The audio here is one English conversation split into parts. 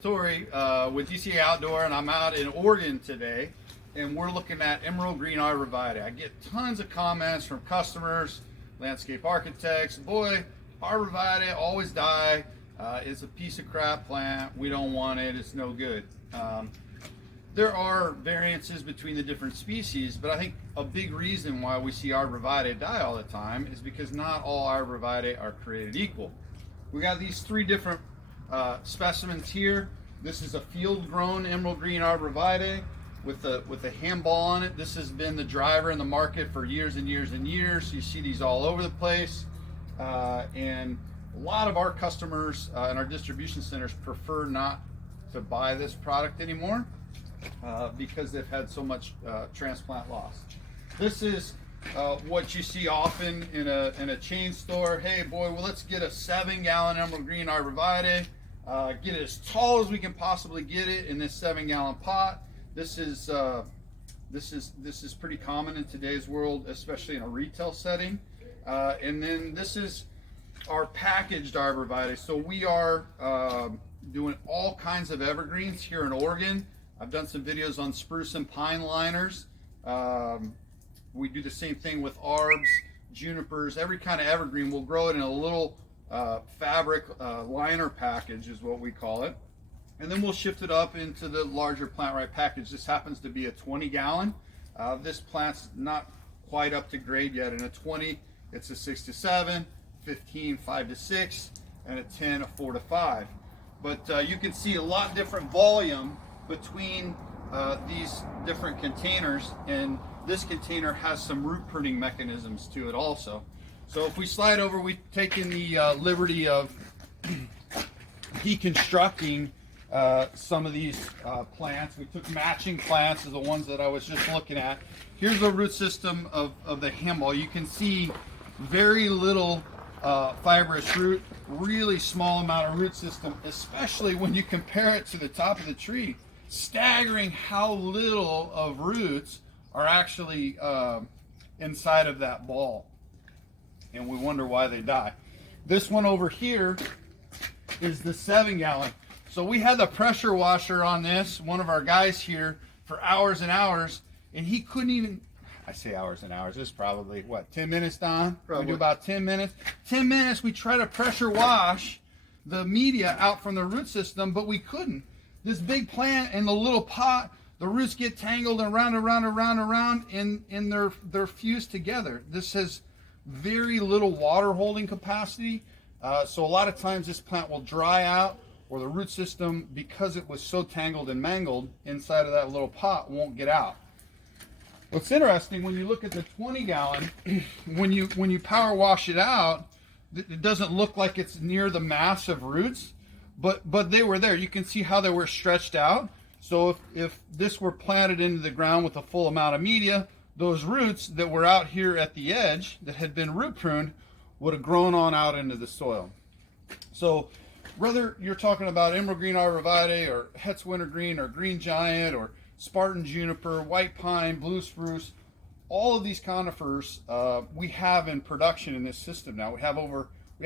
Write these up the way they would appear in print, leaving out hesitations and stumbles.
Tory with DCA Outdoor, and I'm out in Oregon today, and we're looking at Emerald Green Arborvitae. I get tons of comments from customers, landscape architects. Boy, Arborvitae always die. It's a piece of crap plant. We don't want it. It's no good. There are variances between the different species, but I think a big reason why we see Arborvitae die all the time is because not all Arborvitae are created equal. We got these three different specimens here. This is a field-grown Emerald Green Arborvitae with a handball on it. This has been the driver in the market for years and years and years. You see these all over the place, and a lot of our customers and our distribution centers prefer not to buy this product anymore because they've had so much transplant loss. This is what you see often in a chain store. Hey boy, well, let's get a 7-gallon Emerald Green Arborvitae. Get it as tall as we can possibly get it in this 7-gallon pot. This is pretty common in today's world, especially in a retail setting. And then this is our packaged Arborvitae. So we are doing all kinds of evergreens here in Oregon. I've done some videos on spruce and pine liners. We do the same thing with arbs, junipers, every kind of evergreen. We'll grow it in a little fabric liner package is what we call it. And then we'll shift it up into the larger PlantRight package. This happens to be a 20-gallon. This plant's not quite up to grade yet. In a 20, it's a 6 to 7, 15, 5 to 6, and a 10, a 4 to 5. But you can see a lot different volume between these different containers, and this container has some root pruning mechanisms to it also. So if we slide over, we've taken the liberty of deconstructing some of these plants. We took matching plants as the ones that I was just looking at. Here's the root system of the handball. You can see very little fibrous root, really small amount of root system, especially when you compare it to the top of the tree. Staggering how little of roots are actually inside of that ball, and we wonder why they die. This one over here is the 7-gallon. So we had the pressure washer on this, one of our guys here, for hours and hours, and he couldn't even, I say hours and hours, this is probably, what, 10 minutes, Don? Probably. We do about 10 minutes. 10 minutes, we try to pressure wash the media out from the root system, but we couldn't. This big plant in the little pot, the roots get tangled and round and round and round and round, and they're fused together. This has very little water holding capacity. So a lot of times this plant will dry out, or the root system, because it was so tangled and mangled inside of that little pot, won't get out. What's interesting, when you look at the 20-gallon, when you power wash it out, it doesn't look like it's near the mass of roots, but they were there. You can see how they were stretched out. So if this were planted into the ground with a full amount of media, those roots that were out here at the edge that had been root pruned would have grown on out into the soil. So whether you're talking about Emerald Green Arborvitae or Hetz Wintergreen or Green Giant or Spartan Juniper, White Pine, Blue Spruce, all of these conifers we have in production in this system now. We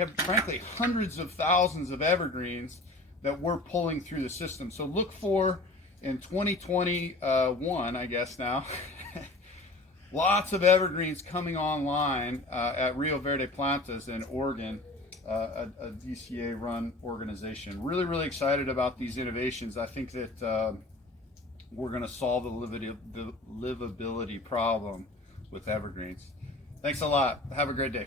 have frankly hundreds of thousands of evergreens that we're pulling through the system. So look for, in 2021, I guess now, lots of evergreens coming online at Rio Verde Plantas in Oregon, a DCA-run organization. Really, really excited about these innovations. I think that we're going to solve the livability problem with evergreens. Thanks a lot. Have a great day.